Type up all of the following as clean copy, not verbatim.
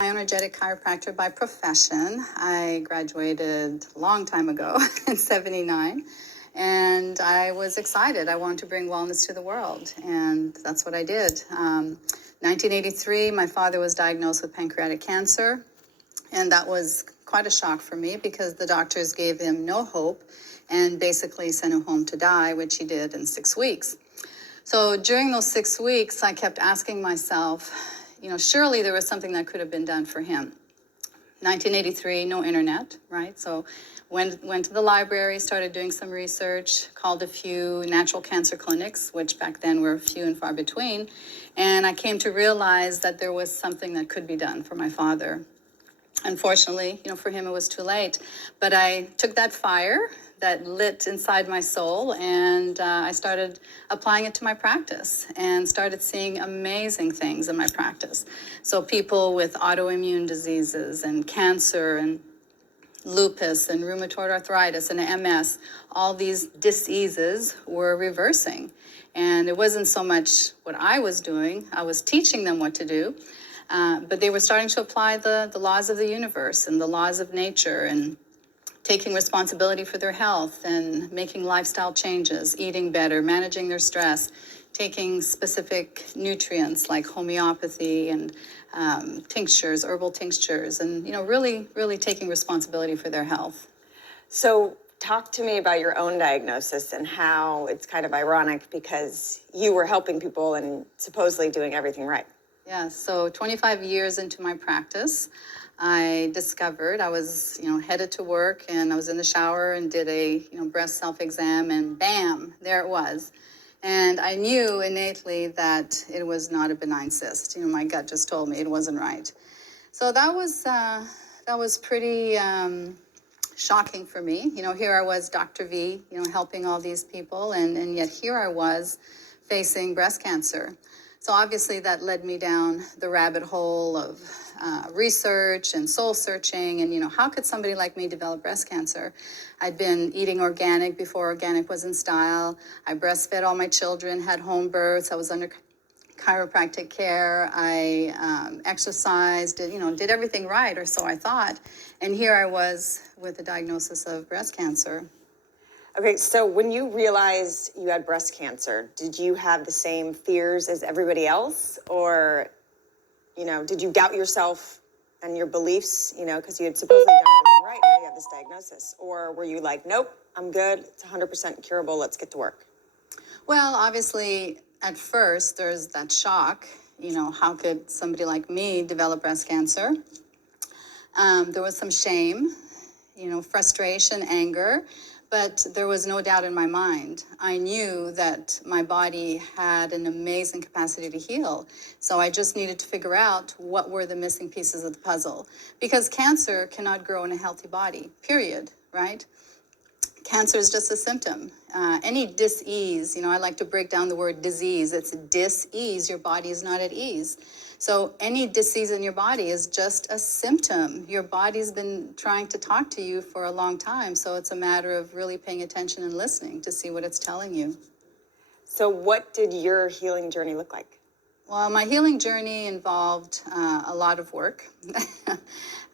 Energetic chiropractor by profession. I graduated a long time ago in '79, and I was excited. I wanted to bring wellness to the world, and that's what I did. 1983, my father was diagnosed with pancreatic cancer, and that was quite a shock for me because the doctors gave him no hope and basically sent him home to die, which he did in 6 weeks. So during those 6 weeks, I kept asking myself, surely there was something that could have been done for him. 1983, no internet, right? So went to the library, started doing some research, called a few natural cancer clinics, which back then were few and far between. And I came to realize that there was something that could be done for my father. Unfortunately, for him, it was too late. But I took that fire that lit inside my soul, and I started applying it to my practice and started seeing amazing things in my practice. So people with autoimmune diseases and cancer and lupus and rheumatoid arthritis and MS, all these diseases were reversing. And it wasn't so much what I was doing, I was teaching them what to do, but they were starting to apply the laws of the universe and the laws of nature and taking responsibility for their health and making lifestyle changes, eating better, managing their stress, taking specific nutrients like homeopathy and tinctures, herbal tinctures, and really taking responsibility for their health. So talk to me about your own diagnosis and how it's kind of ironic because you were helping people and supposedly doing everything right. Yeah, so 25 years into my practice, I discovered I was, headed to work, and I was in the shower and did a, breast self-exam, and bam, there it was. And I knew innately that it was not a benign cyst. My gut just told me it wasn't right. So that was pretty shocking for me. Here I was, Dr. V, helping all these people, and yet here I was facing breast cancer. So obviously that led me down the rabbit hole of research and soul searching, and how could somebody like me develop breast cancer? I'd been eating organic before organic was in style. I breastfed all my children, had home births. I was under chiropractic care. I exercised, did everything right, or so I thought. And here I was with a diagnosis of breast cancer. Okay, so when you realized you had breast cancer, did you have the same fears as everybody else? Or, did you doubt yourself and your beliefs, because you had supposedly done everything right and now you have this diagnosis? Or were you like, nope, I'm good, it's 100% curable, let's get to work? Well, obviously, at first, there's that shock. How could somebody like me develop breast cancer? There was some shame, frustration, anger. But there was no doubt in my mind. I knew that my body had an amazing capacity to heal. So I just needed to figure out what were the missing pieces of the puzzle. Because cancer cannot grow in a healthy body, period, right? Cancer is just a symptom. Any dis-ease, I like to break down the word disease. It's dis-ease, your body is not at ease. So any disease in your body is just a symptom. Your body's been trying to talk to you for a long time, so it's a matter of really paying attention and listening to see what it's telling you. So what did your healing journey look like? Well, my healing journey involved a lot of work.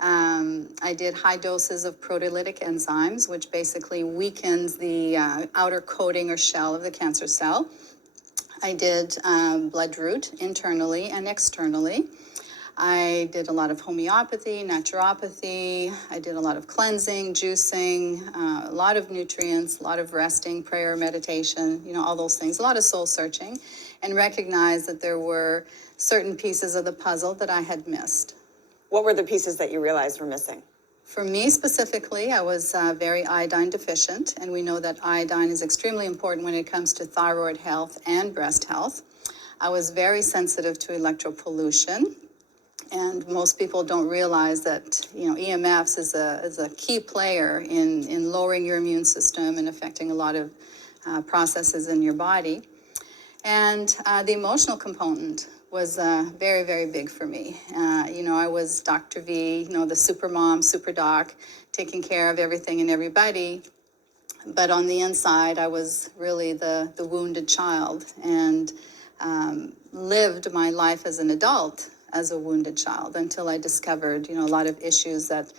I did high doses of proteolytic enzymes, which basically weakens the outer coating or shell of the cancer cell. I did blood root internally and externally. I did a lot of homeopathy, naturopathy. I did a lot of cleansing, juicing, a lot of nutrients, a lot of resting, prayer, meditation, all those things, a lot of soul searching, and recognized that there were certain pieces of the puzzle that I had missed. What were the pieces that you realized were missing? For me specifically, I was very iodine deficient, and we know that iodine is extremely important when it comes to thyroid health and breast health. I was very sensitive to electropollution, and most people don't realize that EMFs is a key player in lowering your immune system and affecting a lot of processes in your body. And the emotional component was very, very big for me. I was Dr. V, the super mom, super doc, taking care of everything and everybody. But on the inside, I was really the wounded child, and lived my life as an adult as a wounded child until I discovered, a lot of issues that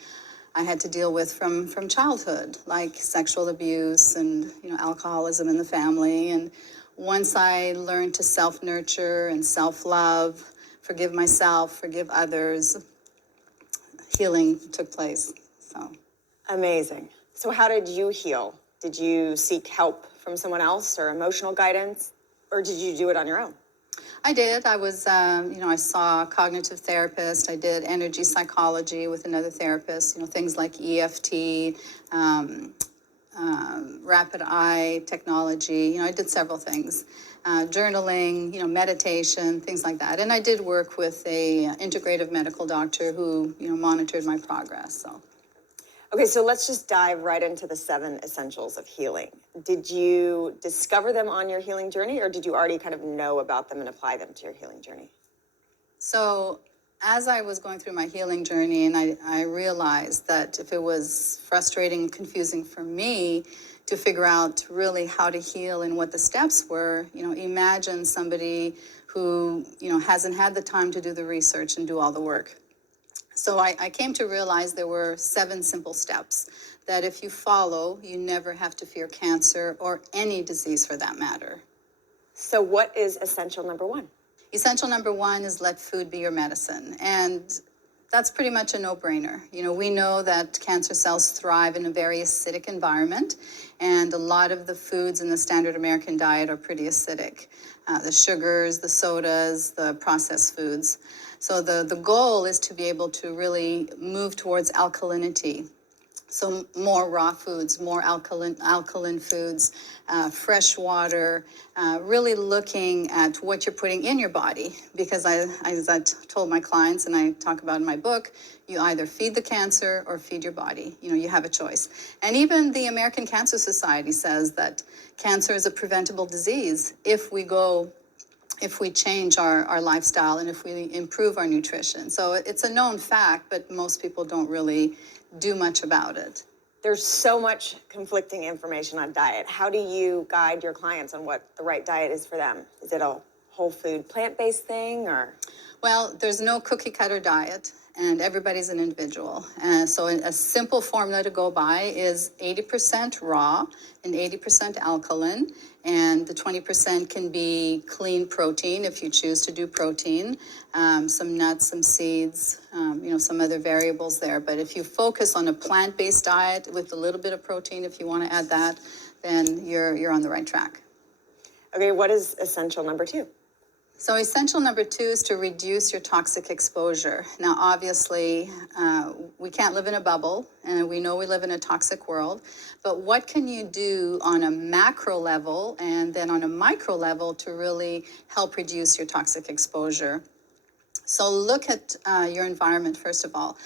I had to deal with from childhood, like sexual abuse and, alcoholism in the family. And once I learned to self-nurture and self-love, forgive myself, forgive others, healing took place. So Amazing. So how did you heal? Did you seek help from someone else or emotional guidance, or did you do it on your own? I did. I was, I saw a cognitive therapist. I did energy psychology with another therapist, things like EFT, rapid eye technology. I did several things. Journaling, meditation, things like that. And I did work with a integrative medical doctor who, monitored my progress. So. Okay, so let's just dive right into the 7 essentials of healing. Did you discover them on your healing journey, or did you already kind of know about them and apply them to your healing journey? So as I was going through my healing journey, and I realized that if it was frustrating and confusing for me to figure out really how to heal and what the steps were, imagine somebody who, hasn't had the time to do the research and do all the work. So I came to realize there were 7 simple steps that if you follow, you never have to fear cancer or any disease for that matter. So what is essential number 1? Essential number 1 is let food be your medicine. And that's pretty much a no-brainer. We know that cancer cells thrive in a very acidic environment, and a lot of the foods in the standard American diet are pretty acidic. The sugars, the sodas, the processed foods. So the goal is to be able to really move towards alkalinity. So more raw foods, more alkaline foods, fresh water, really looking at what you're putting in your body. Because as I told my clients, and I talk about in my book, you either feed the cancer or feed your body. You have a choice. And even the American Cancer Society says that cancer is a preventable disease if we change our lifestyle and if we improve our nutrition. So it's a known fact, but most people don't really do much about it. There's so much conflicting information on diet. How do you guide your clients on what the right diet is for them? Is it a whole food, plant-based thing, or? Well, there's no cookie cutter diet, and everybody's an individual. So a simple formula to go by is 80% raw and 80% alkaline, and the 20% can be clean protein if you choose to do protein, some nuts, some seeds, some other variables there. But if you focus on a plant-based diet with a little bit of protein, if you want to add that, then you're on the right track. Okay, what is essential number 2? So essential number 2 is to reduce your toxic exposure. Now, obviously, we can't live in a bubble, and we know we live in a toxic world, but what can you do on a macro level and then on a micro level to really help reduce your toxic exposure? So look at your environment, first of all.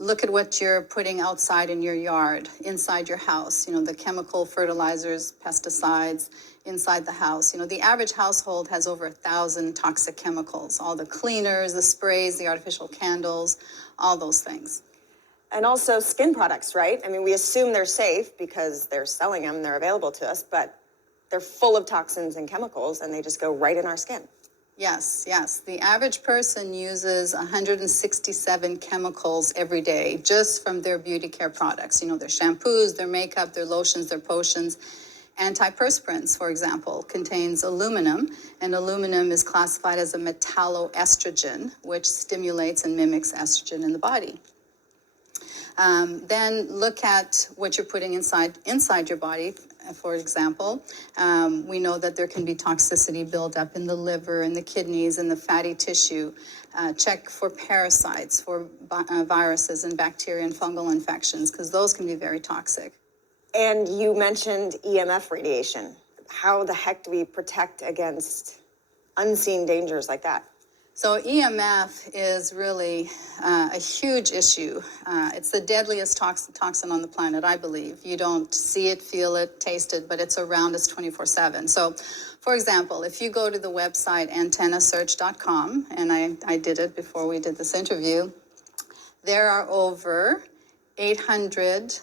Look at what you're putting outside in your yard, inside your house, the chemical fertilizers, pesticides, inside the house. The average household has over 1,000 toxic chemicals, all the cleaners, the sprays, the artificial candles, all those things. And also skin products, right? I mean, we assume they're safe because they're selling them, they're available to us, but they're full of toxins and chemicals, and they just go right in our skin. Yes. The average person uses 167 chemicals every day just from their beauty care products. Their shampoos, their makeup, their lotions, their potions. Antiperspirants, for example, contains aluminum, and aluminum is classified as a metalloestrogen, which stimulates and mimics estrogen in the body. Then look at what you're putting inside your body. For example, we know that there can be toxicity buildup in the liver and the kidneys and the fatty tissue. Check for parasites, for viruses and bacteria and fungal infections, because those can be very toxic. And you mentioned EMF radiation. How the heck do we protect against unseen dangers like that? So EMF is really a huge issue. It's the deadliest toxin on the planet, I believe. You don't see it, feel it, taste it, but it's around us 24/7. So, for example, if you go to the website antennasearch.com, and I did it before we did this interview, there are over 800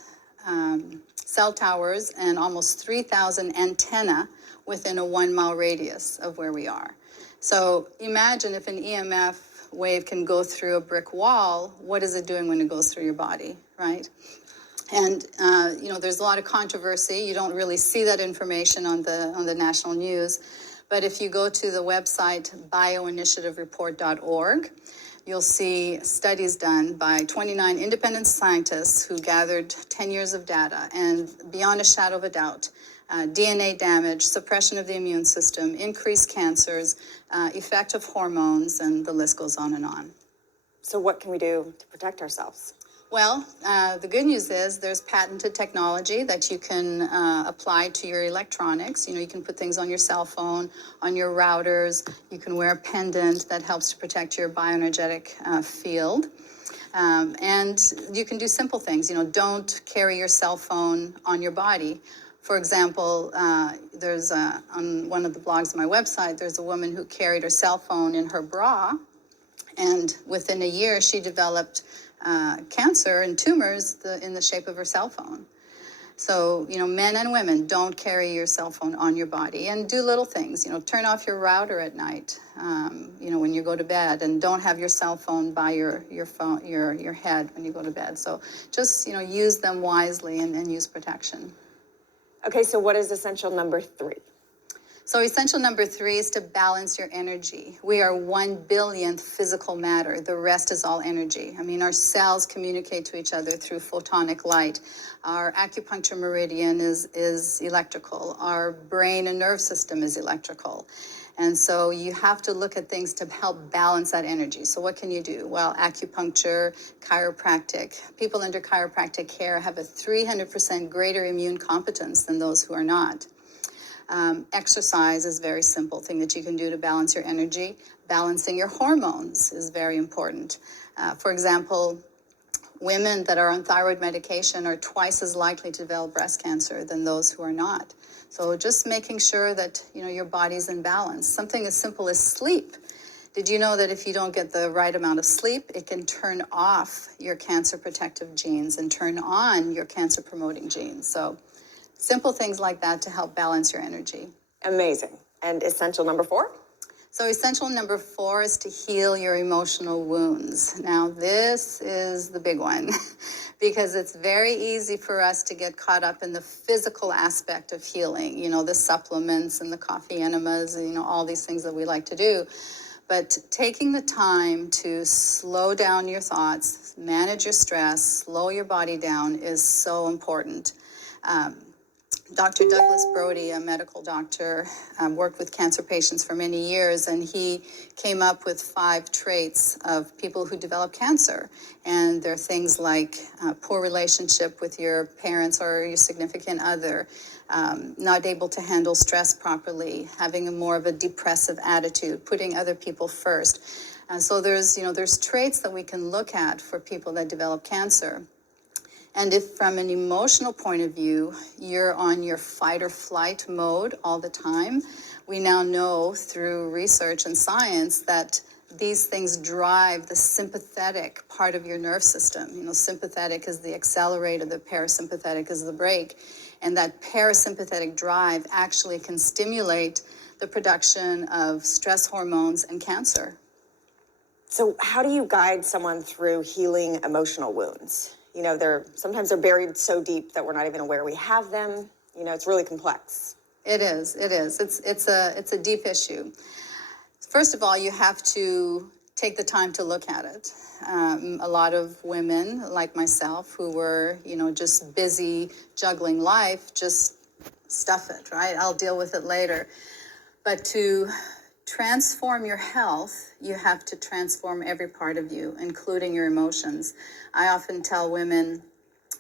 cell towers and almost 3,000 antenna within a 1-mile radius of where we are. So imagine if an EMF wave can go through a brick wall, what is it doing when it goes through your body, right? And there's a lot of controversy. You don't really see that information on the national news. But if you go to the website bioinitiativereport.org, you'll see studies done by 29 independent scientists who gathered 10 years of data. And beyond a shadow of a doubt, DNA damage, suppression of the immune system, increased cancers, effect of hormones, and the list goes on and on. So what can we do to protect ourselves? Well, the good news is there's patented technology that you can apply to your electronics. You can put things on your cell phone, on your routers. You can wear a pendant that helps to protect your bioenergetic field. And you can do simple things. Don't carry your cell phone on your body. For example, there's on one of the blogs on my website, there's a woman who carried her cell phone in her bra. And within a year, she developed cancer and tumors in the shape of her cell phone. So, men and women, don't carry your cell phone on your body, and do little things. Turn off your router at night, when you go to bed, and don't have your cell phone by your phone, your head when you go to bed. So just, use them wisely and use protection. Okay, so what is essential number 3? So essential number 3 is to balance your energy. We are 1/billionth physical matter. The rest is all energy. Our cells communicate to each other through photonic light. Our acupuncture meridian is electrical. Our brain and nerve system is electrical. And so you have to look at things to help balance that energy. So what can you do? Well, acupuncture, chiropractic. People under chiropractic care have a 300% greater immune competence than those who are not. Exercise is a very simple thing that you can do to balance your energy. Balancing your hormones is very important. For example, women that are on thyroid medication are twice as likely to develop breast cancer than those who are not. So just making sure that your body's in balance. Something as simple as sleep. Did you know that if you don't get the right amount of sleep, it can turn off your cancer protective genes and turn on your cancer promoting genes? So simple things like that to help balance your energy. Amazing. And essential number 4? So essential number 4 is to heal your emotional wounds. Now, this is the big one because it's very easy for us to get caught up in the physical aspect of healing, the supplements and the coffee enemas, all these things that we like to do. But taking the time to slow down your thoughts, manage your stress, slow your body down is so important. Dr. Douglas Brody, a medical doctor, worked with cancer patients for many years, and he came up with 5 traits of people who develop cancer. And they're things like poor relationship with your parents or your significant other, not able to handle stress properly, having more of a depressive attitude, putting other people first. So there's traits that we can look at for people that develop cancer. And if from an emotional point of view, you're on your fight or flight mode all the time, we now know through research and science that these things drive the sympathetic part of your nerve system. Sympathetic is the accelerator, the parasympathetic is the brake. And that parasympathetic drive actually can stimulate the production of stress hormones and cancer. So how do you guide someone through healing emotional wounds? Sometimes they're buried so deep that we're not even aware we have them. It's really complex. It is. It's a deep issue. First of all, you have to take the time to look at it. A lot of women like myself who were, just busy juggling life, just stuff it, right? I'll deal with it later. But to transform your health, you have to transform every part of you, including your emotions. I often tell women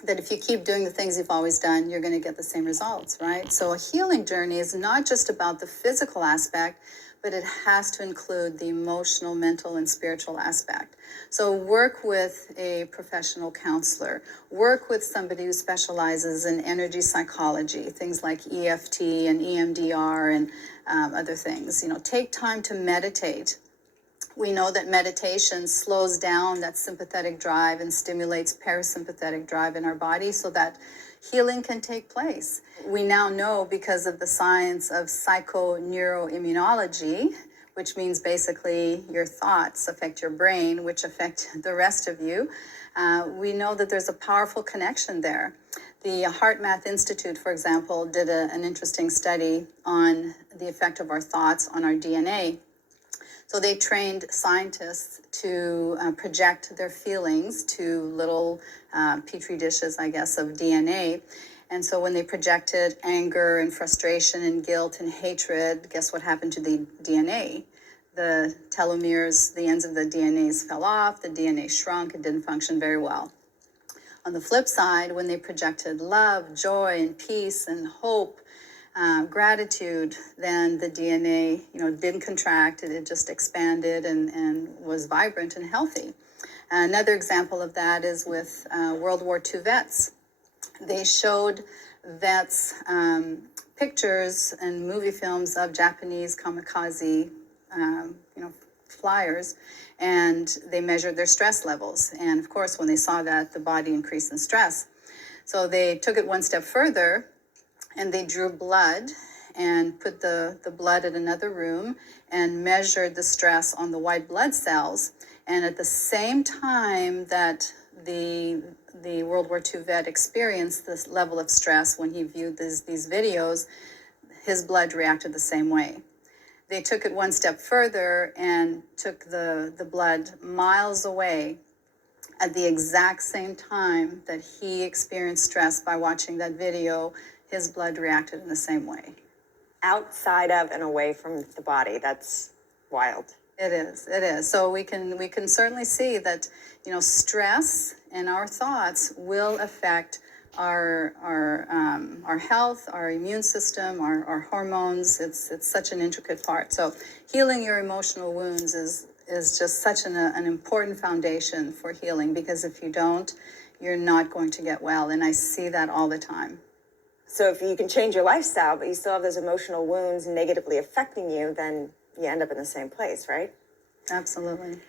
that if you keep doing the things you've always done, you're going to get the same results, right? So a healing journey is not just about the physical aspect, but it has to include the emotional, mental, and spiritual aspect. So work with a professional counselor, work with somebody who specializes in energy psychology, things like EFT and EMDR and other things. Take time to meditate. We know that meditation slows down that sympathetic drive and stimulates parasympathetic drive in our body so that healing can take place. We now know, because of the science of psychoneuroimmunology, which means basically your thoughts affect your brain, which affect the rest of you. We know that there's a powerful connection there. The Heart Math Institute, for example, did an interesting study on the effect of our thoughts on our DNA. So they trained scientists to project their feelings to little petri dishes, I guess, of DNA. And so when they projected anger and frustration and guilt and hatred, guess what happened to the DNA? The telomeres, the ends of the DNAs fell off, the DNA shrunk, it didn't function very well. On the flip side, when they projected love, joy, and peace and hope, gratitude, then the DNA, didn't contract, it just expanded and was vibrant and healthy. Another example of that is with World War II vets. They showed vets pictures and movie films of Japanese kamikaze, flyers, and they measured their stress levels. And of course, when they saw that, the body increased in stress. So they took it one step further and they drew blood and put the blood in another room and measured the stress on the white blood cells. And at the same time that the World War II vet experienced this level of stress when he viewed these videos, his blood reacted the same way. They took it one step further and took the blood miles away at the exact same time that he experienced stress by watching that video. His blood reacted in the same way. Outside of and away from the body, that's wild. It is. So we can certainly see that, stress and our thoughts will affect our health, our immune system, our hormones. It's such an intricate part. So healing your emotional wounds is just such an important foundation for healing, because if you don't, you're not going to get well. And I see that all the time. So if you can change your lifestyle, but you still have those emotional wounds negatively affecting you, then you end up in the same place, right? Absolutely.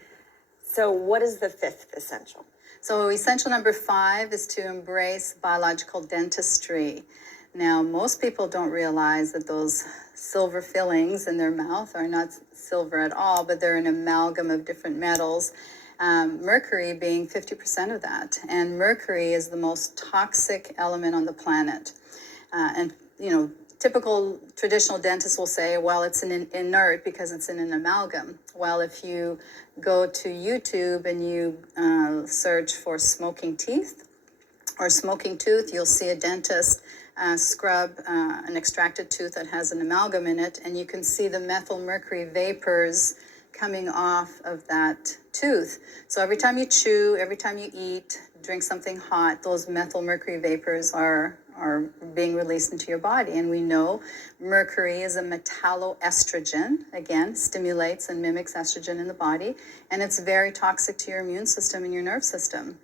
So what is the fifth essential? So essential number 5 is to embrace biological dentistry. Now, most people don't realize that those silver fillings in their mouth are not silver at all, but they're an amalgam of different metals, mercury being 50% of that. And mercury is the most toxic element on the planet. Typical traditional dentists will say, well, it's an inert because it's in an amalgam. Well, if you go to YouTube and you search for smoking teeth or smoking tooth, you'll see a dentist scrub an extracted tooth that has an amalgam in it, and you can see the methyl mercury vapors coming off of that tooth. So every time you chew, every time you eat, drink something hot, those methyl mercury vapors are being released into your body. And we know mercury is a metalloestrogen, again, stimulates and mimics estrogen in the body, and it's very toxic to your immune system and your nerve system.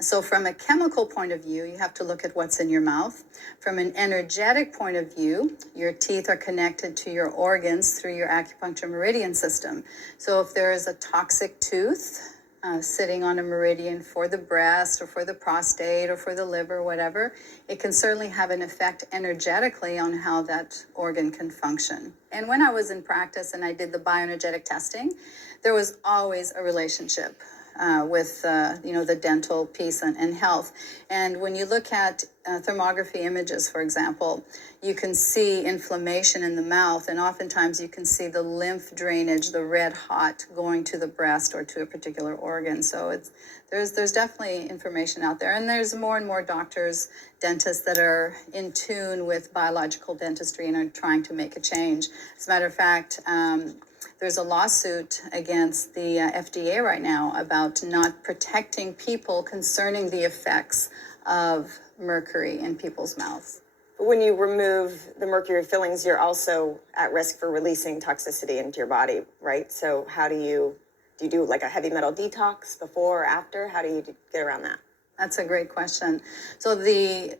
So from a chemical point of view, you have to look at what's in your mouth. From an energetic point of view, your teeth are connected to your organs through your acupuncture meridian system. So if there is a toxic tooth sitting on a meridian for the breast or for the prostate or for the liver, whatever, it can certainly have an effect energetically on how that organ can function. And when I was in practice and I did the bioenergetic testing, there was always a relationship with the dental piece and health. And when you look at thermography images, for example, you can see inflammation in the mouth, and oftentimes you can see the lymph drainage, the red hot going to the breast or to a particular organ. So there's definitely information out there, and there's more and more doctors, dentists that are in tune with biological dentistry and are trying to make a change. As a matter of fact, there's a lawsuit against the FDA right now about not protecting people concerning the effects of mercury in people's mouths. When you remove the mercury fillings, you're also at risk for releasing toxicity into your body, right? So how do you do like a heavy metal detox before or after? How do you get around that? That's a great question. So the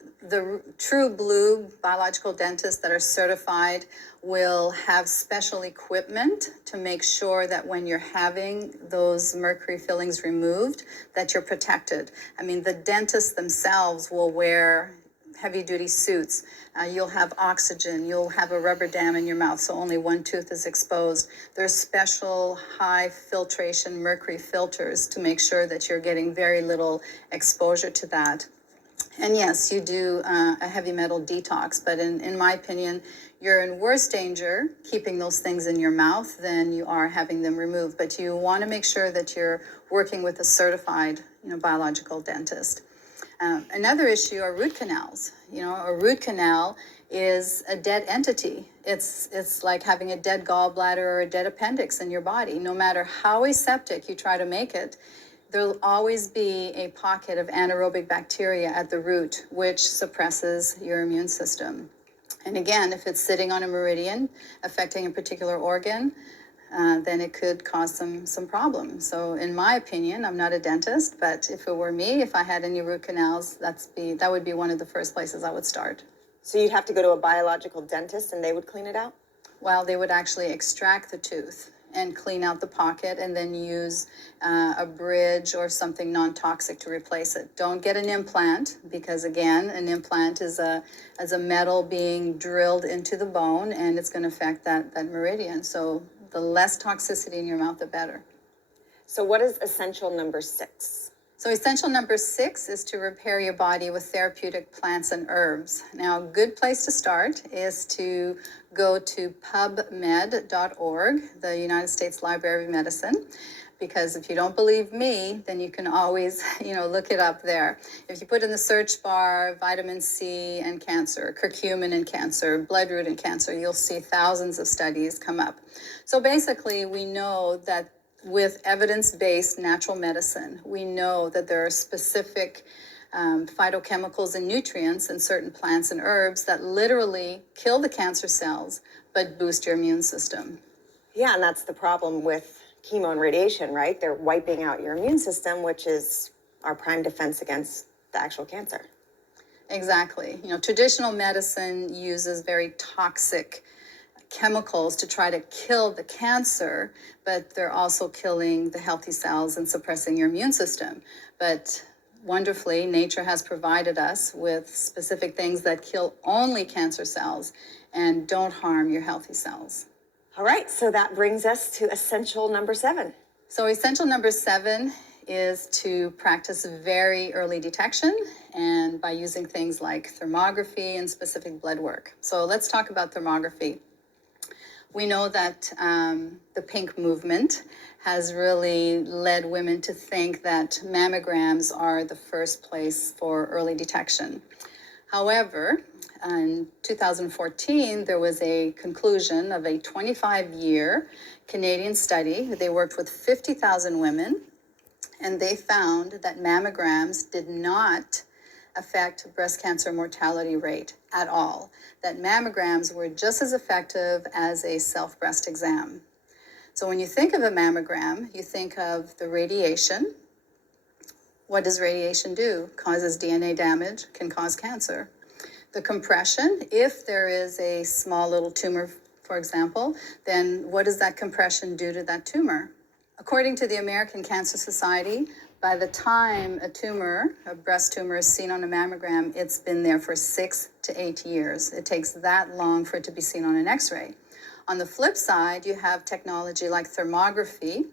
true blue biological dentists that are certified will have special equipment to make sure that when you're having those mercury fillings removed, that you're protected. I mean, the dentists themselves will wear heavy-duty suits. You'll have oxygen. You'll have a rubber dam in your mouth, so only one tooth is exposed. There's special high filtration mercury filters to make sure that you're getting very little exposure to that. And yes, you do a heavy metal detox, but in my opinion, you're in worse danger keeping those things in your mouth than you are having them removed. But you want to make sure that you're working with a certified, biological dentist. Another issue are root canals. A root canal is a dead entity. It's like having a dead gallbladder or a dead appendix in your body. No matter how aseptic you try to make it, there'll always be a pocket of anaerobic bacteria at the root, which suppresses your immune system. And again, if it's sitting on a meridian affecting a particular organ, then it could cause some problems. So in my opinion, I'm not a dentist, but if it were me, if I had any root canals, that would be one of the first places I would start. So you'd have to go to a biological dentist and they would clean it out? Well, they would actually extract the tooth and clean out the pocket and then use a bridge or something non-toxic to replace it. Don't get an implant because, again, an implant is a metal being drilled into the bone and it's going to affect that meridian. So the less toxicity in your mouth, the better. So what is essential number 6? So essential number 6 is to repair your body with therapeutic plants and herbs. Now, a good place to start is to go to pubmed.org, the United States Library of Medicine, because if you don't believe me, then you can always, look it up there. If you put in the search bar vitamin C and cancer, curcumin and cancer, bloodroot and cancer, you'll see thousands of studies come up. So basically, we know that with evidence-based natural medicine, we know that there are specific phytochemicals and nutrients in certain plants and herbs that literally kill the cancer cells but boost your immune system. Yeah, and that's the problem with chemo and radiation, right? They're wiping out your immune system, which is our prime defense against the actual cancer. Exactly. Traditional medicine uses very toxic chemicals to try to kill the cancer, but they're also killing the healthy cells and suppressing your immune system. But wonderfully, nature has provided us with specific things that kill only cancer cells and don't harm your healthy cells. All right, so that brings us to essential number 7. So essential number 7 is to practice very early detection and by using things like thermography and specific blood work. So let's talk about thermography. We know that the pink movement has really led women to think that mammograms are the first place for early detection. However, in 2014, there was a conclusion of a 25-year Canadian study. They worked with 50,000 women, and they found that mammograms did not affect breast cancer mortality rate at all, that mammograms were just as effective as a self-breast exam. So when you think of a mammogram, you think of the radiation. What does radiation do? Causes DNA damage, can cause cancer. The compression, if there is a small little tumor, for example, then what does that compression do to that tumor? According to the American Cancer Society, by the time a breast tumor is seen on a mammogram, it's been there for 6 to 8 years. It takes that long for it to be seen on an X-ray. On the flip side, you have technology like thermography,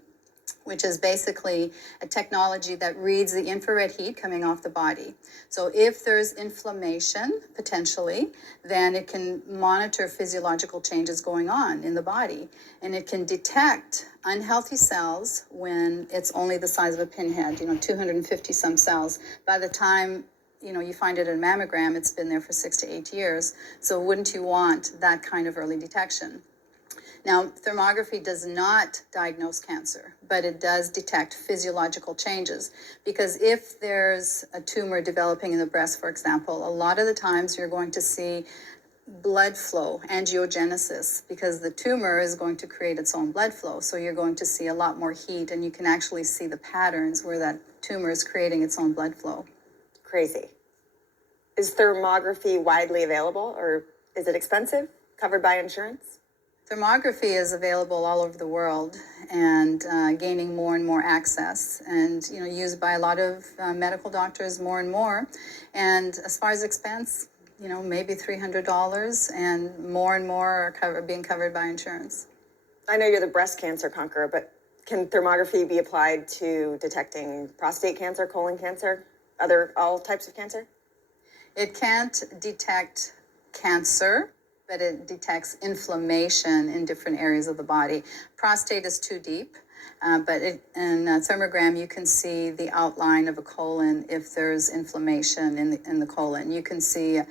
which is basically a technology that reads the infrared heat coming off the body. So if there's inflammation, potentially, then it can monitor physiological changes going on in the body. And it can detect unhealthy cells when it's only the size of a pinhead, 250 some cells. By the time you find it in a mammogram, it's been there for 6 to 8 years. So wouldn't you want that kind of early detection? Now, thermography does not diagnose cancer, but it does detect physiological changes. Because if there's a tumor developing in the breast, for example, a lot of the times you're going to see blood flow, angiogenesis, because the tumor is going to create its own blood flow. So you're going to see a lot more heat, and you can actually see the patterns where that tumor is creating its own blood flow. Crazy. Is thermography widely available, or is it expensive, covered by insurance? Thermography is available all over the world and gaining more and more access, and used by a lot of medical doctors more and more. And as far as expense, maybe $300, and more are being covered by insurance. I know you're the breast cancer conqueror, but can thermography be applied to detecting prostate cancer, colon cancer, all types of cancer? It can't detect cancer, but it detects inflammation in different areas of the body. Prostate is too deep, but in a thermogram, you can see the outline of a colon if there's inflammation in the colon. You can see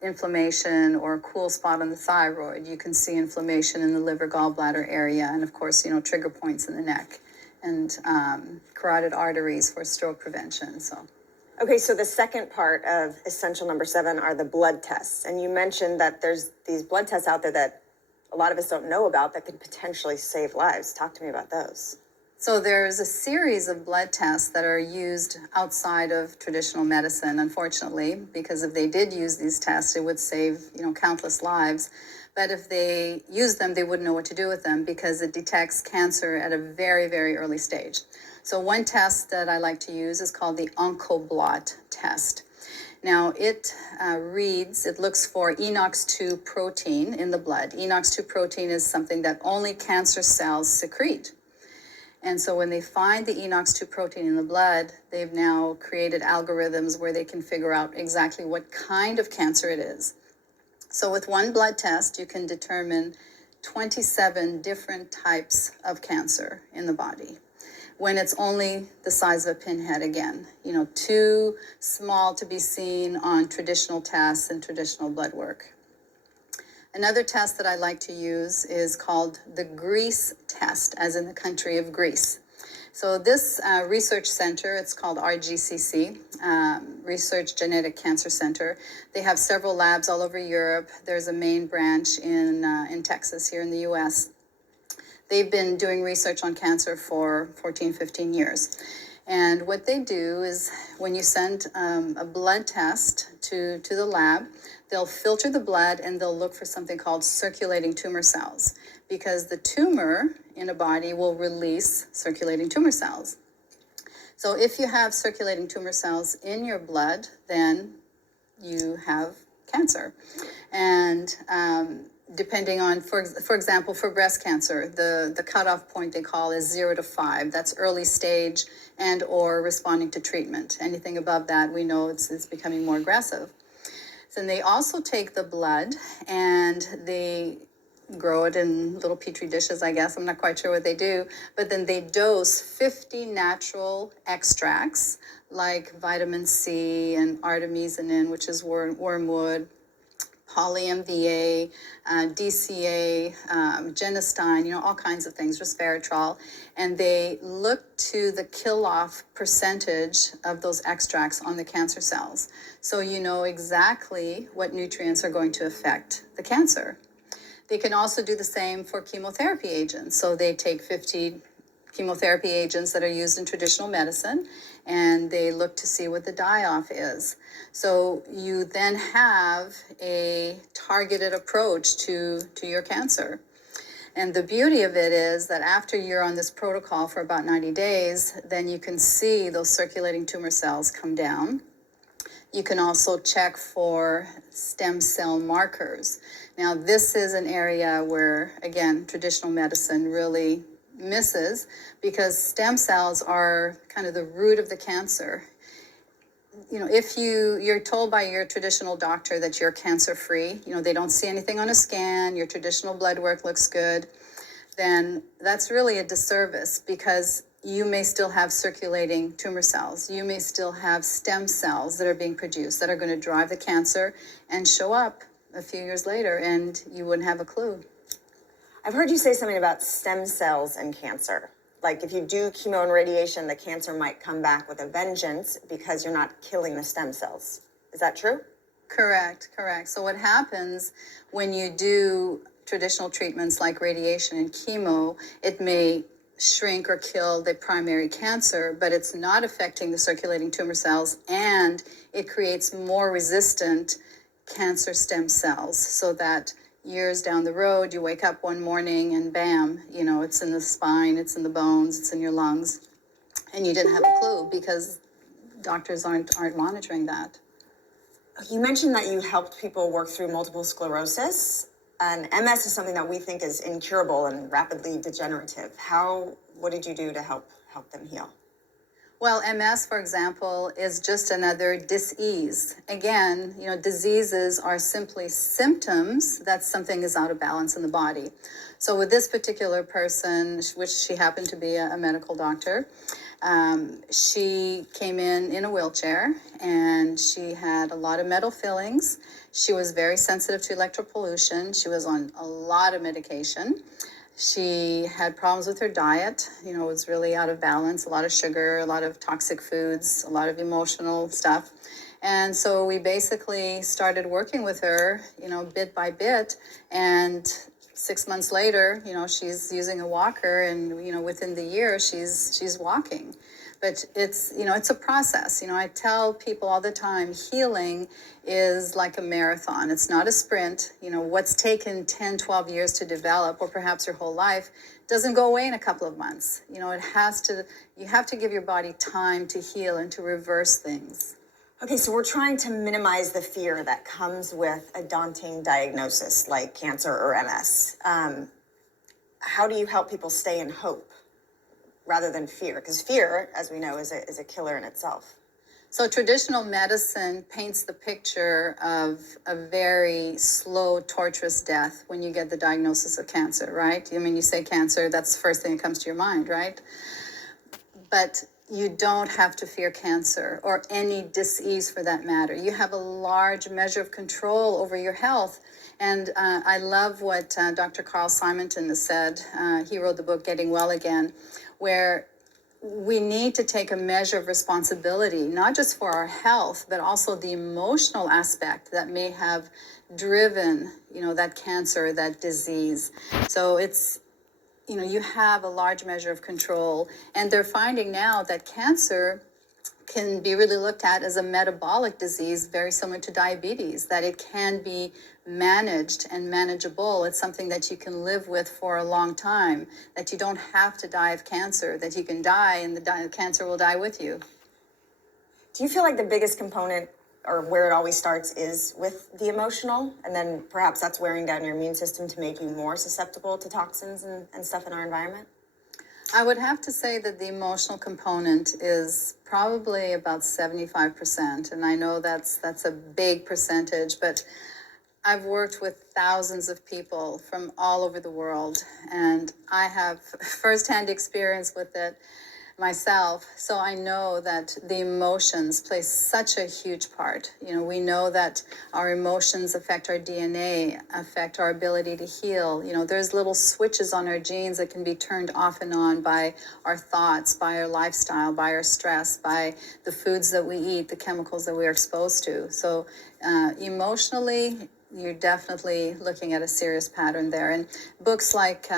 inflammation or a cool spot on the thyroid. You can see inflammation in the liver gallbladder area, and of course, trigger points in the neck and carotid arteries for stroke prevention. Okay, so the second part of essential number 7 are the blood tests. And you mentioned that there's these blood tests out there that a lot of us don't know about that could potentially save lives. Talk to me about those. So there's a series of blood tests that are used outside of traditional medicine, unfortunately, because if they did use these tests, it would save, countless lives. But if they use them, they wouldn't know what to do with them because it detects cancer at a very, very early stage. So one test that I like to use is called the Oncoblot test. Now, it looks for ENOX2 protein in the blood. ENOX2 protein is something that only cancer cells secrete. And so when they find the ENOX2 protein in the blood, they've now created algorithms where they can figure out exactly what kind of cancer it is. So with one blood test, you can determine 27 different types of cancer in the body when it's only the size of a pinhead again, too small to be seen on traditional tests and traditional blood work. Another test that I like to use is called the Greece test, as in the country of Greece. So this research center, it's called RGCC, Research Genetic Cancer Center. They have several labs all over Europe. There's a main branch in Texas, here in the US. They've been doing research on cancer for 14, 15 years. And what they do is when you send a blood test to the lab, they'll filter the blood and they'll look for something called circulating tumor cells, because the tumor in a body will release circulating tumor cells. So if you have circulating tumor cells in your blood, then you have cancer. And depending on, for example, for breast cancer, the cutoff point they call is 0 to 5. That's early stage and or responding to treatment. Anything above that, we know it's becoming more aggressive. Then they also take the blood and they grow it in little petri dishes, I guess. I'm not quite sure what they do. But then they dose 50 natural extracts like vitamin C and artemisinin, which is wormwood, poly-MVA, DCA, genistein, all kinds of things, resveratrol. And they look to the kill-off percentage of those extracts on the cancer cells. So you know exactly what nutrients are going to affect the cancer. They can also do the same for chemotherapy agents. So they take 50 chemotherapy agents that are used in traditional medicine, and they look to see what the die-off is. So you then have a targeted approach to your cancer. And the beauty of it is that after you're on this protocol for about 90 days, then you can see those circulating tumor cells come down. You can also check for stem cell markers. Now, this is an area where, again, traditional medicine really misses, because stem cells are kind of the root of the cancer. If you're told by your traditional doctor that you're cancer-free, they don't see anything on a scan, your traditional blood work looks good, then that's really a disservice, because you may still have circulating tumor cells. You may still have stem cells that are being produced that are going to drive the cancer and show up a few years later, and you wouldn't have a clue. I've heard you say something about stem cells and cancer. Like if you do chemo and radiation, the cancer might come back with a vengeance because you're not killing the stem cells. Is that true? Correct. So what happens when you do traditional treatments like radiation and chemo, it may shrink or kill the primary cancer, but it's not affecting the circulating tumor cells, and it creates more resistant cancer stem cells, so that years down the road, you wake up one morning and bam, it's in the spine, it's in the bones, it's in your lungs, and you didn't have a clue because doctors aren't monitoring that. You mentioned that you helped people work through multiple sclerosis, and MS is something that we think is incurable and rapidly degenerative. What did you do to help them heal? Well, MS, for example, is just another dis-ease. Again, diseases are simply symptoms that something is out of balance in the body. So with this particular person, which she happened to be a medical doctor, she came in a wheelchair, and she had a lot of metal fillings. She was very sensitive to electropollution. She was on a lot of medication. She had problems with her diet, was really out of balance, a lot of sugar, a lot of toxic foods, a lot of emotional stuff. And so we basically started working with her, bit by bit. And 6 months later, she's using a walker, and, within the year, she's walking. But it's a process. I tell people all the time, healing is like a marathon. It's not a sprint. What's taken 10, 12 years to develop, or perhaps your whole life, doesn't go away in a couple of months. You have to give your body time to heal and to reverse things. Okay, so we're trying to minimize the fear that comes with a daunting diagnosis like cancer or MS. How do you help people stay in hope rather than fear? Because fear, as we know, is a killer in itself. So traditional medicine paints the picture of a very slow, torturous death when you get the diagnosis of cancer, right? I mean, you say cancer, that's the first thing that comes to your mind, right? But you don't have to fear cancer or any disease for that matter. You have a large measure of control over your health. And I love what Dr. Carl Simonton has said. He wrote the book Getting Well Again, where we need to take a measure of responsibility, not just for our health, but also the emotional aspect that may have driven, that cancer, that disease. So it's, you have a large measure of control. And they're finding now that cancer can be really looked at as a metabolic disease, very similar to diabetes, that it can be managed and manageable. It's something that you can live with for a long time, that you don't have to die of cancer, that you can die and the cancer will die with you. Do you feel like the biggest component, or where it always starts, is with the emotional, and then perhaps that's wearing down your immune system to make you more susceptible to toxins and stuff in our environment? I would have to say that the emotional component is probably about 75%. And I know that's a big percentage, but I've worked with thousands of people from all over the world, and I have firsthand experience with it myself. So I know that the emotions play such a huge part. We know that our emotions affect our DNA, affect our ability to heal. There's little switches on our genes that can be turned off and on by our thoughts, by our lifestyle, by our stress, by the foods that we eat, the chemicals that we are exposed to. So emotionally, you're definitely looking at a serious pattern there. And books like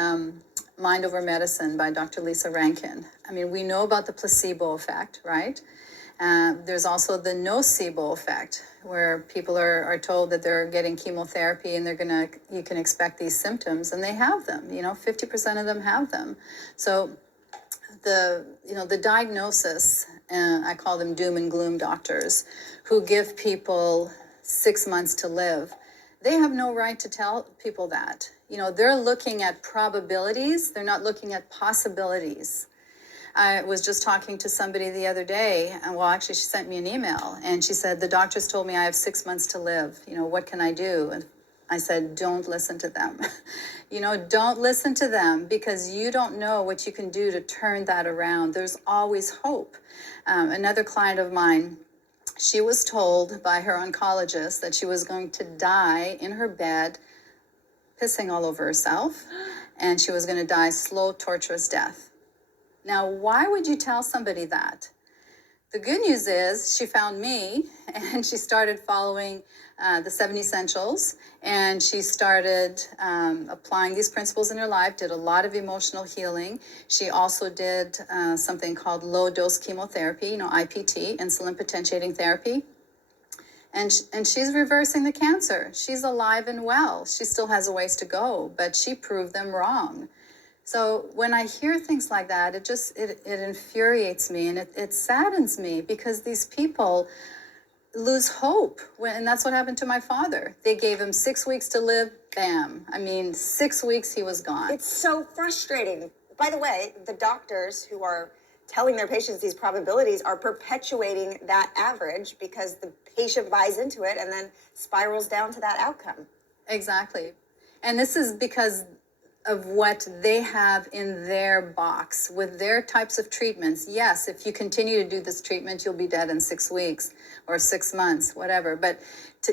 Mind Over Medicine by Dr. Lisa Rankin. I mean, we know about the placebo effect, right? There's also the nocebo effect, where people are told that they're getting chemotherapy and you can expect these symptoms, and they have them. 50% of them have them. So the diagnosis, I call them doom and gloom doctors, who give people 6 months to live. They have no right to tell people that. They're looking at probabilities. They're not looking at possibilities. I was just talking to somebody the other day, and actually she sent me an email, and she said, the doctors told me I have 6 months to live. What can I do? And I said, don't listen to them. Don't listen to them, because you don't know what you can do to turn that around. There's always hope. Another client of mine, she was told by her oncologist that she was going to die in her bed, pissing all over herself, and she was going to die slow, torturous death. Now, why would you tell somebody that? The good news is she found me, and she started following the 7 Essentials, and she started applying these principles in her life, did a lot of emotional healing. She also did something called low-dose chemotherapy, IPT, insulin potentiating therapy. And she's reversing the cancer. She's alive and well. She still has a ways to go, but she proved them wrong. So when I hear things like that, it infuriates me, and it saddens me, because these people lose hope. And that's what happened to my father. They gave him 6 weeks to live. Bam. I mean, 6 weeks he was gone. It's so frustrating. By the way, the doctors who are telling their patients these probabilities are perpetuating that average because the patient buys into it and then spirals down to that outcome. Exactly. And this is because of what they have in their box with their types of treatments. Yes, if you continue to do this treatment, you'll be dead in 6 weeks or 6 months, whatever. But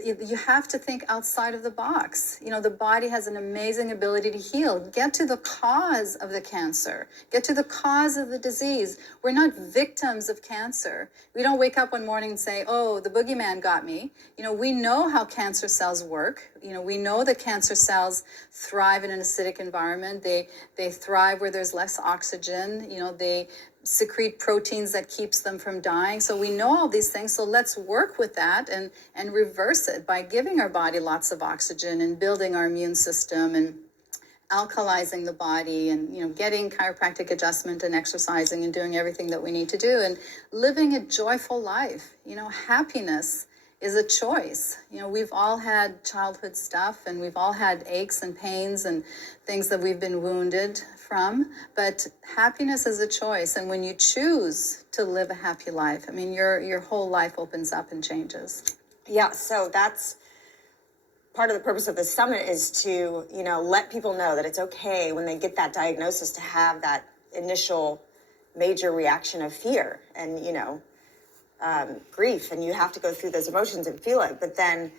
you have to think outside of the box. You know, the body has an amazing ability to heal. Get to the cause of the cancer. Get to the cause of the disease. We're not victims of cancer. We don't wake up one morning and say, oh, the boogeyman got me. You know, we know how cancer cells work. You know, we know that cancer cells thrive in an acidic environment. They thrive where there's less oxygen. You know, they secrete proteins that keeps them from dying. So we know all these things. So let's work with that and reverse it by giving our body lots of oxygen and building our immune system and alkalizing the body and, you know, getting chiropractic adjustment and exercising and doing everything that we need to do and living a joyful life. You know, happiness is a choice. You know, we've all had childhood stuff and we've all had aches and pains and things that we've been wounded from, but happiness is a choice. And when you choose to live a happy life, I mean, your whole life opens up and changes. Yeah, so that's part of the purpose of the summit is to, you know, let people know that it's okay when they get that diagnosis to have that initial major reaction of fear and, you know, grief, and you have to go through those emotions and feel it. But then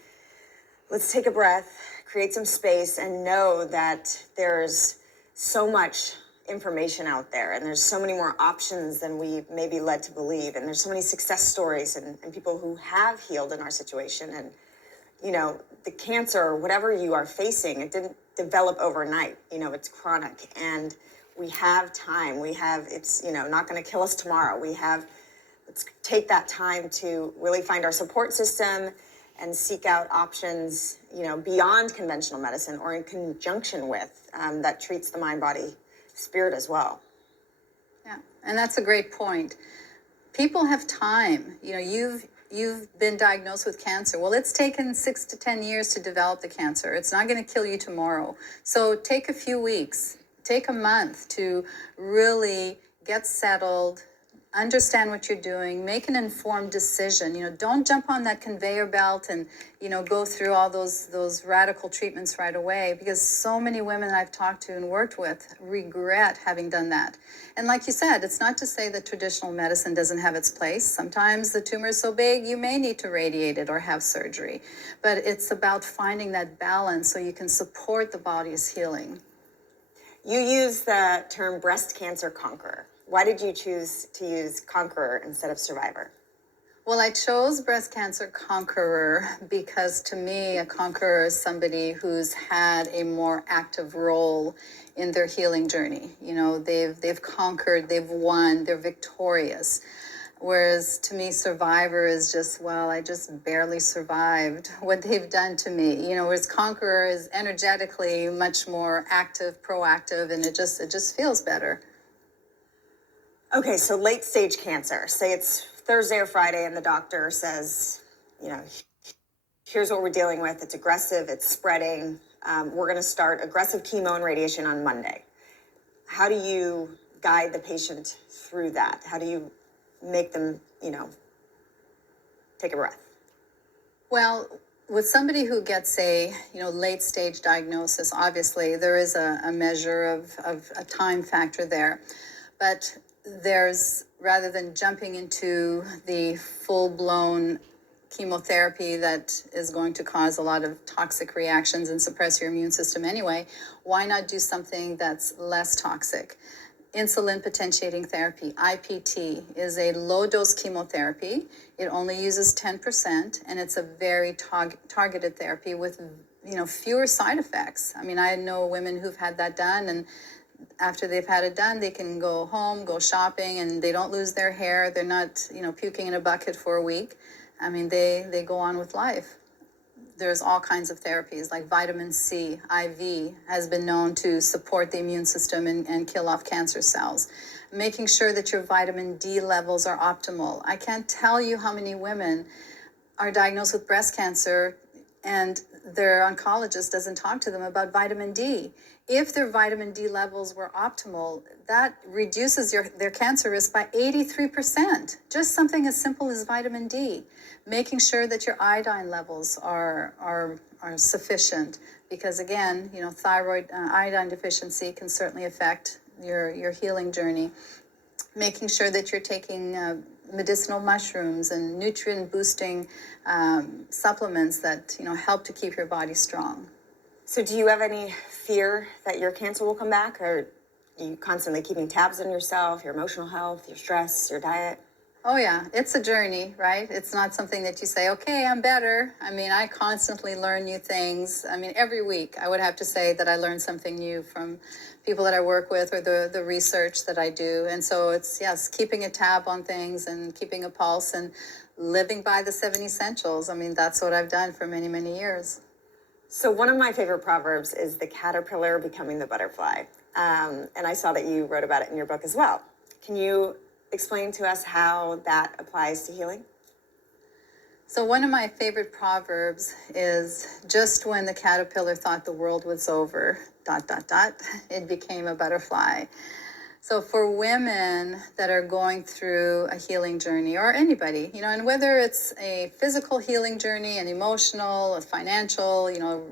let's take a breath, create some space, and know that there's so much information out there and there's so many more options than we may be led to believe. And there's so many success stories and people who have healed in our situation. And, you know, the cancer or whatever you are facing, it didn't develop overnight. You know, it's chronic and we have time. It's, you know, not going to kill us tomorrow. Let's take that time to really find our support system and seek out options, you know, beyond conventional medicine or in conjunction with that treats the mind, body, spirit as well. Yeah, and that's a great point. People have time. You know, you've been diagnosed with cancer. Well, it's taken 6 to 10 years to develop the cancer. It's not going to kill you tomorrow. So take a few weeks, take a month to really get settled, understand what you're doing, make an informed decision. You know, don't jump on that conveyor belt and, you know, go through all those radical treatments right away, because so many women I've talked to and worked with regret having done that. And like you said, it's not to say that traditional medicine doesn't have its place. Sometimes the tumor is so big you may need to radiate it or have surgery, but it's about finding that balance so you can support the body's healing. You use the term breast cancer conqueror. Why did you choose to use conqueror instead of survivor? Well, I chose breast cancer conqueror because to me, a conqueror is somebody who's had a more active role in their healing journey. You know, they've conquered, they've won, they're victorious. Whereas to me, survivor is just, well, I just barely survived what they've done to me. You know, whereas conqueror is energetically much more active, proactive, and it just feels better. Okay, so late stage cancer. Say it's Thursday or Friday and the doctor says, you know, here's what we're dealing with. It's aggressive, it's spreading. We're going to start aggressive chemo and radiation on Monday. How do you guide the patient through that? How do you make them, you know, take a breath? Well, with somebody who gets a, you know, late stage diagnosis, obviously there is a measure of a time factor there. But there's, rather than jumping into the full-blown chemotherapy that is going to cause a lot of toxic reactions and suppress your immune system anyway, why not do something that's less toxic? Insulin potentiating therapy, IPT, is a low-dose chemotherapy. It only uses 10%, and it's a very targeted therapy with, you know, fewer side effects. I mean, I know women who've had that done, and after they've had it done, they can go home, go shopping, and they don't lose their hair. They're not, you know, puking in a bucket for a week. I mean, they go on with life. There's all kinds of therapies, like vitamin C, IV, has been known to support the immune system and kill off cancer cells. Making sure that your vitamin D levels are optimal. I can't tell you how many women are diagnosed with breast cancer and their oncologist doesn't talk to them about vitamin D. If their vitamin D levels were optimal, that reduces their cancer risk by 83%. Just something as simple as vitamin D. Making sure that your iodine levels are sufficient, because again, thyroid iodine deficiency can certainly affect your healing journey. Making sure that you're taking medicinal mushrooms and nutrient boosting supplements that help to keep your body strong. So do you have any fear that your cancer will come back, or are you constantly keeping tabs on yourself, your emotional health, your stress, your diet? Oh yeah, it's a journey, right? It's not something that you say, okay, I'm better. I mean, I constantly learn new things. I mean, every week I would have to say that I learn something new from people that I work with or the research that I do. And so it's, yes, keeping a tab on things and keeping a pulse and living by the 7 essentials. I mean, that's what I've done for many, many years. So one of my favorite proverbs is the caterpillar becoming the butterfly. And I saw that you wrote about it in your book as well. Can you explain to us how that applies to healing? So one of my favorite proverbs is, just when the caterpillar thought the world was over, ... it became a butterfly. So for women that are going through a healing journey, or anybody, and whether it's a physical healing journey, an emotional, a financial,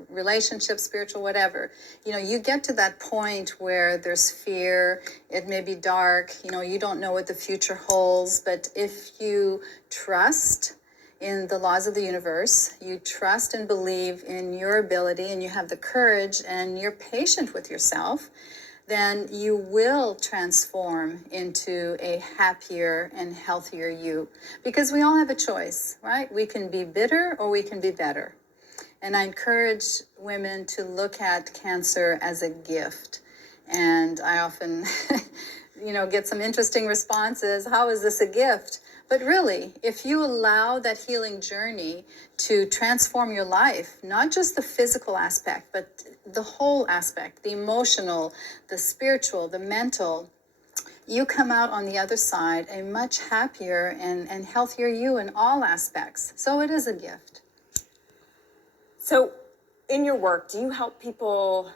relationship, spiritual, whatever, you get to that point where there's fear, it may be dark, you don't know what the future holds, but if you trust in the laws of the universe, you trust and believe in your ability, and you have the courage, and you're patient with yourself, then you will transform into a happier and healthier you. Because we all have a choice, right? We can be bitter or we can be better. And I encourage women to look at cancer as a gift. And I often, get some interesting responses. How is this a gift? But really, if you allow that healing journey to transform your life, not just the physical aspect, but the whole aspect, the emotional, the spiritual, the mental, you come out on the other side a much happier and healthier you in all aspects. So it is a gift. So in your work, do you help people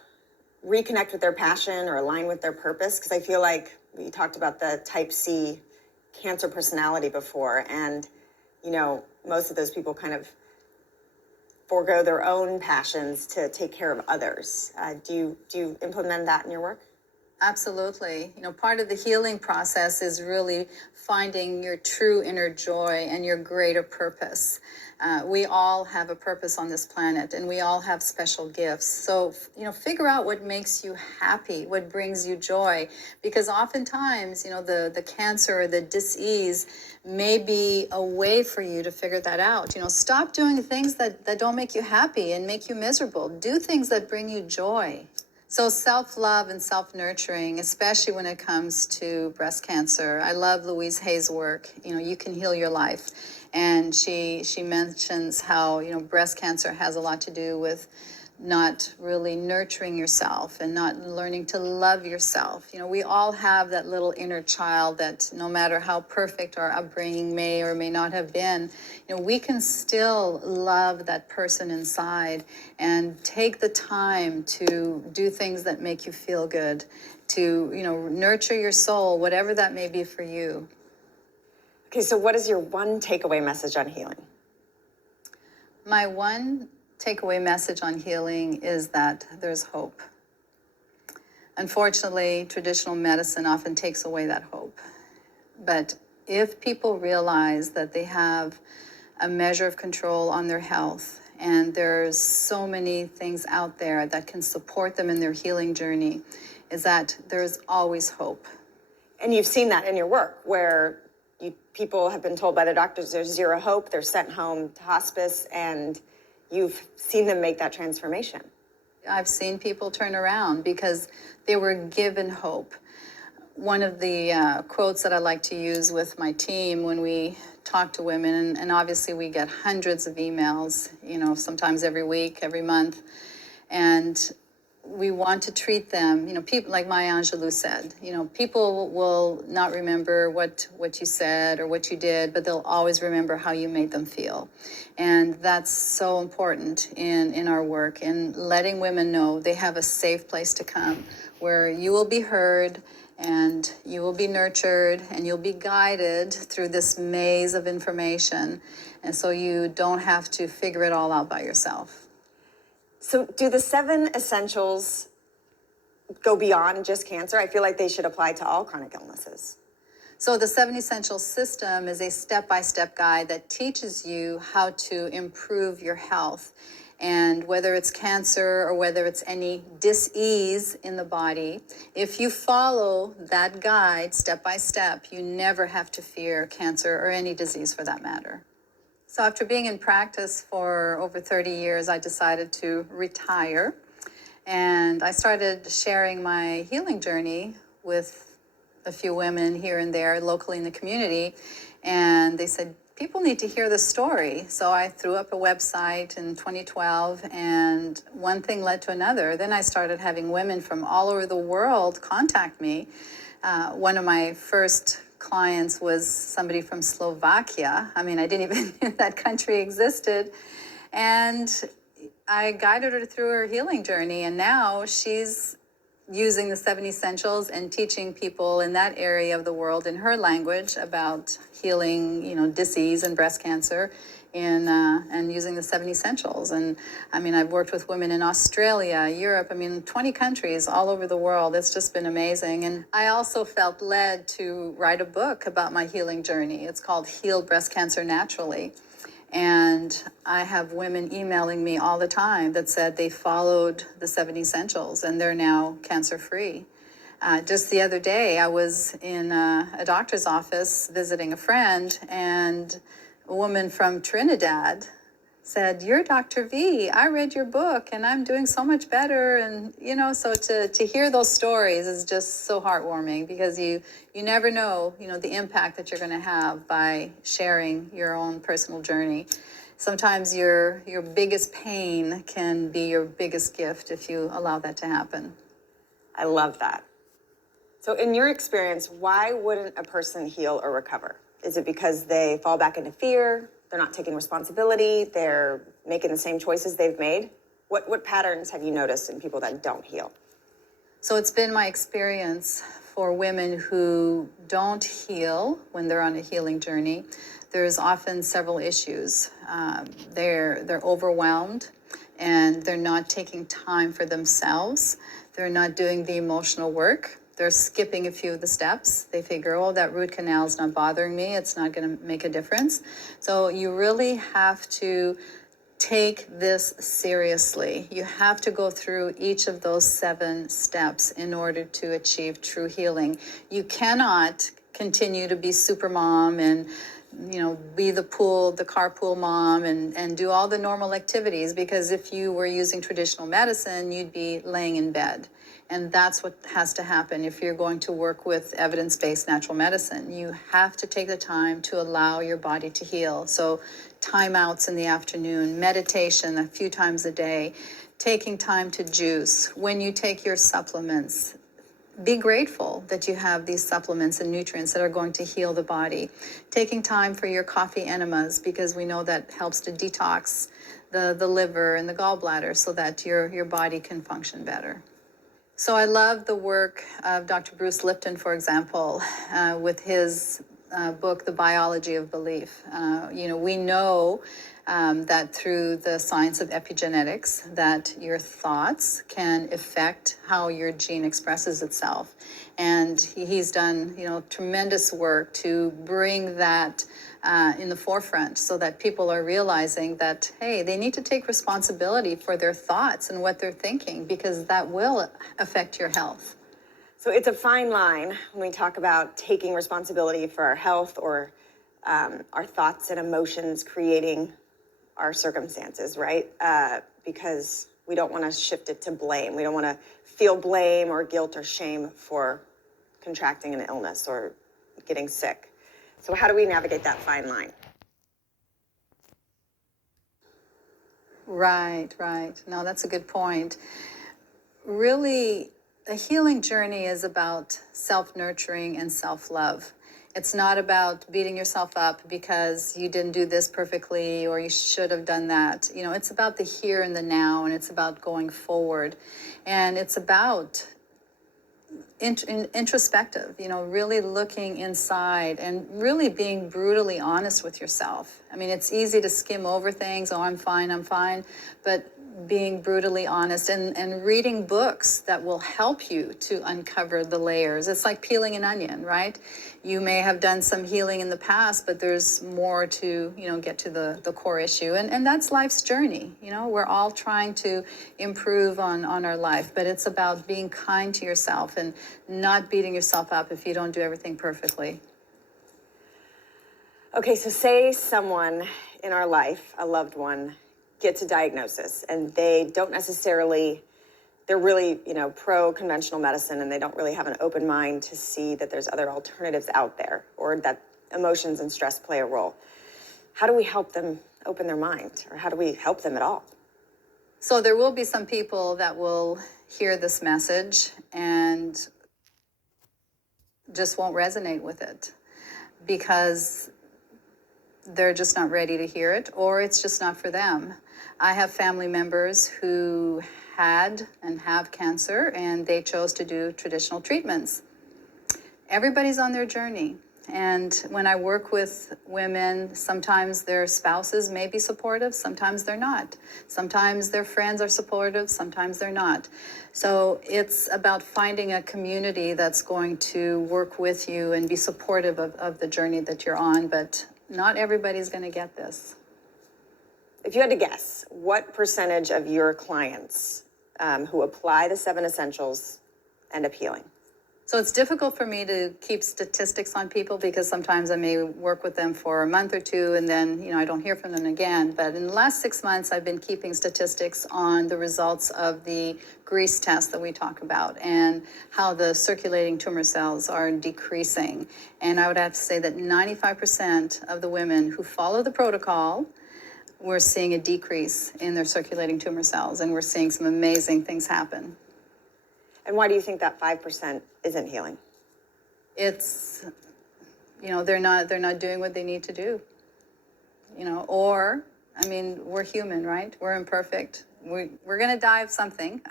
reconnect with their passion or align with their purpose? Because I feel like we talked about the type C cancer personality before, and most of those people kind of forego their own passions to take care of others. Do you implement that in your work? Absolutely. Part of the healing process is really finding your true inner joy and your greater purpose. We all have a purpose on this planet, and we all have special gifts. So, figure out what makes you happy, what brings you joy, because oftentimes, the cancer or the disease may be a way for you to figure that out. Stop doing things that don't make you happy and make you miserable. Do things that bring you joy. So self-love and self-nurturing, especially when it comes to breast cancer. I love Louise Hay's work, You Can Heal Your Life. And she mentions how, breast cancer has a lot to do with not really nurturing yourself and not learning to love yourself. We all have that little inner child that no matter how perfect our upbringing may or may not have been, we can still love that person inside and take the time to do things that make you feel good, to, nurture your soul, whatever that may be for you. Okay, so what is your one takeaway message on healing? My one takeaway message on healing is that there's hope. Unfortunately, traditional medicine often takes away that hope. But if people realize that they have a measure of control on their health, and there's so many things out there that can support them in their healing journey, is that there's always hope. And you've seen that in your work, where people have been told by their doctors there's zero hope, they're sent home to hospice, and you've seen them make that transformation. I've seen people turn around because they were given hope. One of the quotes that I like to use with my team when we talk to women, and obviously we get hundreds of emails, sometimes every week, every month, and we want to treat them, people like Maya Angelou said, people will not remember what you said or what you did, but they'll always remember how you made them feel. And that's so important in our work, in letting women know they have a safe place to come where you will be heard and you will be nurtured and you'll be guided through this maze of information. And so you don't have to figure it all out by yourself. So do the 7 essentials go beyond just cancer? I feel like they should apply to all chronic illnesses. So the 7 Essential System is a step-by-step guide that teaches you how to improve your health. And whether it's cancer or whether it's any dis-ease in the body, if you follow that guide step by step, you never have to fear cancer or any disease for that matter. So after being in practice for over 30 years, I decided to retire. And I started sharing my healing journey with a few women here and there locally in the community. And they said, people need to hear this story. So I threw up a website in 2012, and one thing led to another. Then I started having women from all over the world contact me. One of my first clients was somebody from Slovakia. I mean, I didn't even know that country existed. And I guided her through her healing journey, and now she's using the 7 Essentials and teaching people in that area of the world in her language about healing, disease and breast cancer, and using the 7 Essentials. And I mean, I've worked with women in Australia, Europe, 20 countries all over the world. It's just been amazing. And I also felt led to write a book about my healing journey. It's called Heal Breast Cancer Naturally. And I have women emailing me all the time that said they followed the 7 Essentials and they're now cancer-free. Just the other day, I was in a doctor's office visiting a friend, and a woman from Trinidad said, "You're Dr. V. I read your book and I'm doing so much better." And, so to hear those stories is just so heartwarming, because you never know, the impact that you're going to have by sharing your own personal journey. Sometimes your biggest pain can be your biggest gift if you allow that to happen. I love that. So in your experience, why wouldn't a person heal or recover? Is it because they fall back into fear? They're not taking responsibility? They're making the same choices they've made? What patterns have you noticed in people that don't heal? So it's been my experience for women who don't heal when they're on a healing journey. There's often several issues. They're overwhelmed, and they're not taking time for themselves. They're not doing the emotional work. They're skipping a few of the steps. They figure, oh, that root canal is not bothering me. It's not going to make a difference. So you really have to take this seriously. You have to go through each of those 7 steps in order to achieve true healing. You cannot continue to be super mom and be the carpool mom and do all the normal activities, because if you were using traditional medicine, you'd be laying in bed. And that's what has to happen if you're going to work with evidence-based natural medicine. You have to take the time to allow your body to heal. So timeouts in the afternoon, meditation a few times a day, taking time to juice. When you take your supplements, be grateful that you have these supplements and nutrients that are going to heal the body. Taking time for your coffee enemas, because we know that helps to detox the liver and the gallbladder so that your body can function better. So I love the work of Dr. Bruce Lipton, for example, with his book, The Biology of Belief. We know that through the science of epigenetics, that your thoughts can affect how your gene expresses itself. And he's done, tremendous work to bring that in the forefront, so that people are realizing that, hey, they need to take responsibility for their thoughts and what they're thinking, because that will affect your health. So it's a fine line when we talk about taking responsibility for our health, or our thoughts and emotions creating our circumstances, right? Because we don't want to shift it to blame. We don't want to feel blame or guilt or shame for contracting an illness or getting sick. So how do we navigate that fine line? Right. No, that's a good point. really, a healing journey is about self-nurturing and self-love. It's not about beating yourself up because you didn't do this perfectly or you should have done that. You know, it's about the here and the now, and it's about going forward. And it's about introspective, you know, really looking inside and really being brutally honest with yourself. I mean, it's easy to skim over things. Oh, I'm fine. But being brutally honest and reading books that will help you to uncover the layers. It's like peeling an onion, right? You may have done some healing in the past, but there's more to, you know, get to the core issue. And that's life's journey. You know, we're all trying to improve on our life, but it's about being kind to yourself and not beating yourself up if you don't do everything perfectly. Okay, so say someone in our life, a loved one, gets a diagnosis and they don't necessarily, they're really, you know, pro-conventional medicine and they don't really have an open mind to see that there's other alternatives out there or that emotions and stress play a role. How do we help them open their mind, or how do we help them at all? So there will be some people that will hear this message and just won't resonate with it because they're just not ready to hear it, or it's just not for them. I have family members who had and have cancer and they chose to do traditional treatments. Everybody's on their journey. And when I work with women, sometimes their spouses may be supportive, sometimes they're not. Sometimes their friends are supportive, sometimes they're not. So it's about finding a community that's going to work with you and be supportive of the journey that you're on, but not everybody's going to get this. If you had to guess, what percentage of your clients who apply the 7 essentials end up healing? So it's difficult for me to keep statistics on people because sometimes I may work with them for a month or two and then, you know, I don't hear from them again. But in the last 6 months, I've been keeping statistics on the results of the grease test that we talk about and how the circulating tumor cells are decreasing. And I would have to say that 95% of the women who follow the protocol, we're seeing a decrease in their circulating tumor cells, and we're seeing some amazing things happen. And why do you think that 5% isn't healing? It's, you know, they're not doing what they need to do, you know, or, I mean, we're human, right? We're imperfect. We're going to die of something,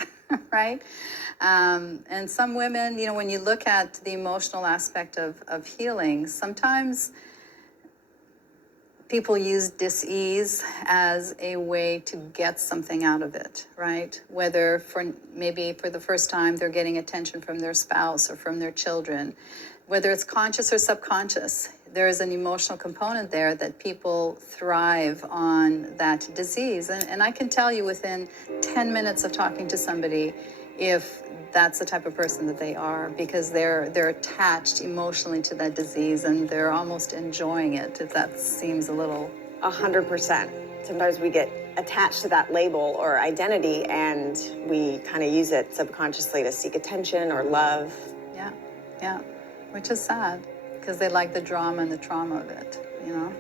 right? And some women, you know, when you look at the emotional aspect of healing, sometimes people use dis-ease as a way to get something out of it, right? Whether maybe for the first time they're getting attention from their spouse or from their children, whether it's conscious or subconscious, there is an emotional component there that people thrive on that disease. And I can tell you within 10 minutes of talking to somebody if that's the type of person that they are, because they're attached emotionally to that disease and they're almost enjoying it, if that seems a little... 100%. Sometimes we get attached to that label or identity and we kind of use it subconsciously to seek attention or love. Yeah, which is sad because they like the drama and the trauma of it, you know,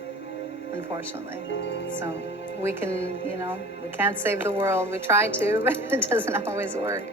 unfortunately. So we can, you know, we can't save the world. We try to, but it doesn't always work.